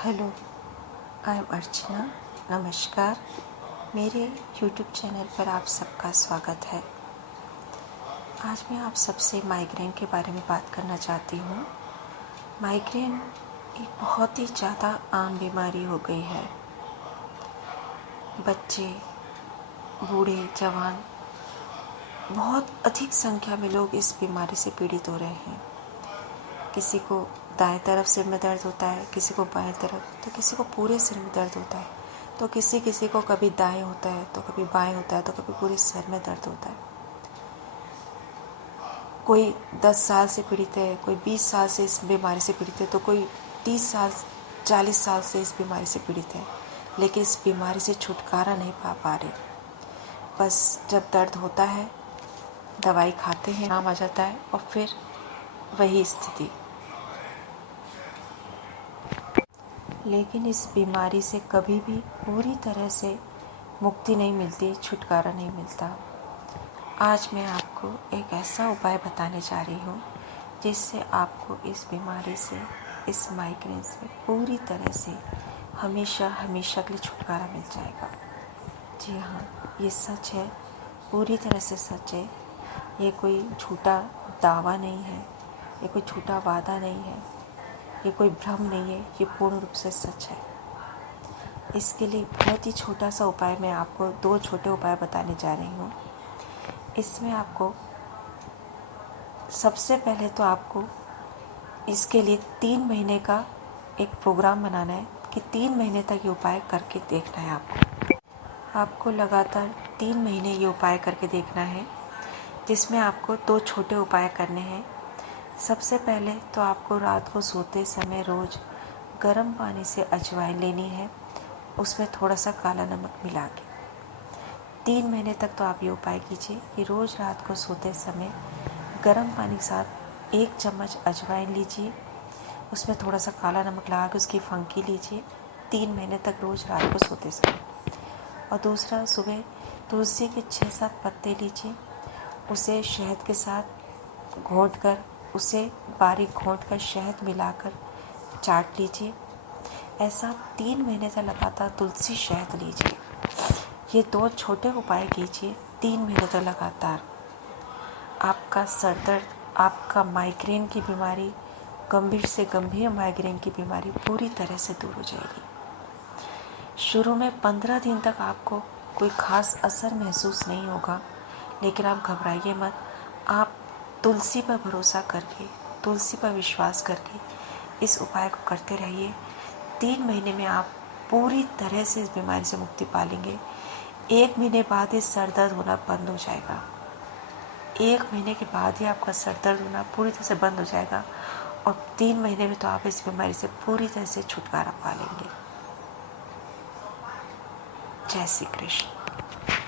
Hello, I am अर्चना। नमस्कार। मेरे YouTube channel पर आप सबका स्वागत है। आज मैं आप सबसे माइग्रेन के बारे में बात करना चाहती हूँ। माइग्रेन एक बहुत ही ज़्यादा आम बीमारी हो गई है। बच्चे, बूढ़े, जवान, बहुत अधिक संख्या में लोग इस बीमारी से पीड़ित हो रहे हैं। किसी को दाएं तरफ सिर में दर्द होता है, किसी को बाएं तरफ, तो किसी को पूरे सिर में दर्द होता है, तो किसी को कभी दाएं होता है, तो कभी बाएं होता है, तो कभी पूरे सर में दर्द होता है। कोई 10 साल से पीड़ित है, कोई 20 साल से इस बीमारी से पीड़ित है, तो कोई 30 साल 40 साल से इस बीमारी से पीड़ित है, लेकिन इस बीमारी से छुटकारा नहीं पा रहे। बस जब दर्द होता है, दवाई खाते हैं, आराम आ जाता है और फिर वही स्थिति। लेकिन इस बीमारी से कभी भी पूरी तरह से मुक्ति नहीं मिलती, छुटकारा नहीं मिलता। आज मैं आपको एक ऐसा उपाय बताने जा रही हूँ जिससे आपको इस बीमारी से, इस माइग्रेन से पूरी तरह से हमेशा हमेशा के लिए छुटकारा मिल जाएगा। जी हाँ, ये सच है, पूरी तरह से सच है। ये कोई झूठा दावा नहीं है, ये कोई झूठा वादा नहीं है, ये कोई भ्रम नहीं है, ये पूर्ण रूप से सच है। इसके लिए बहुत ही छोटा सा उपाय मैं आपको 2 छोटे उपाय बताने जा रही हूँ। इसमें आपको सबसे पहले तो आपको इसके लिए 3 महीने का एक प्रोग्राम बनाना है कि 3 महीने तक ये उपाय करके देखना है। आपको लगातार 3 महीने ये उपाय करके देखना है, जिसमें आपको 2 छोटे उपाय करने हैं। सबसे पहले तो आपको रात को सोते समय रोज़ गर्म पानी से अजवाइन लेनी है, उसमें थोड़ा सा काला नमक मिला के। 3 महीने तक तो आप ये उपाय कीजिए कि रोज़ रात को सोते समय गर्म पानी के साथ 1 चम्मच अजवाइन लीजिए, उसमें थोड़ा सा काला नमक लगा के उसकी फंकी लीजिए 3 महीने तक रोज़ रात को सोते समय। और दूसरा, सुबह तुलसी के 6-7 पत्ते लीजिए, उसे शहद के साथ घोंट कर, उसे बारीक घोंट कर शहद मिलाकर चाट लीजिए। ऐसा 3 महीने तक लगातार तुलसी शहद लीजिए। ये 2 छोटे उपाय कीजिए 3 महीने तक लगातार। आपका सर दर्द, आपका माइग्रेन की बीमारी, गंभीर से गंभीर माइग्रेन की बीमारी पूरी तरह से दूर हो जाएगी। शुरू में 15 दिन तक आपको कोई ख़ास असर महसूस नहीं होगा, लेकिन आप घबराइए मत। आप तुलसी पर भरोसा करके, तुलसी पर विश्वास करके इस उपाय को करते रहिए। 3 महीने में आप पूरी तरह से इस बीमारी से मुक्ति पा लेंगे। 1 महीने बाद ही सर दर्द होना बंद हो जाएगा। 1 महीने के बाद ही आपका सर दर्द होना पूरी तरह से बंद हो जाएगा और 3 महीने में तो आप इस बीमारी से पूरी तरह से छुटकारा पा लेंगे। जय श्री कृष्ण।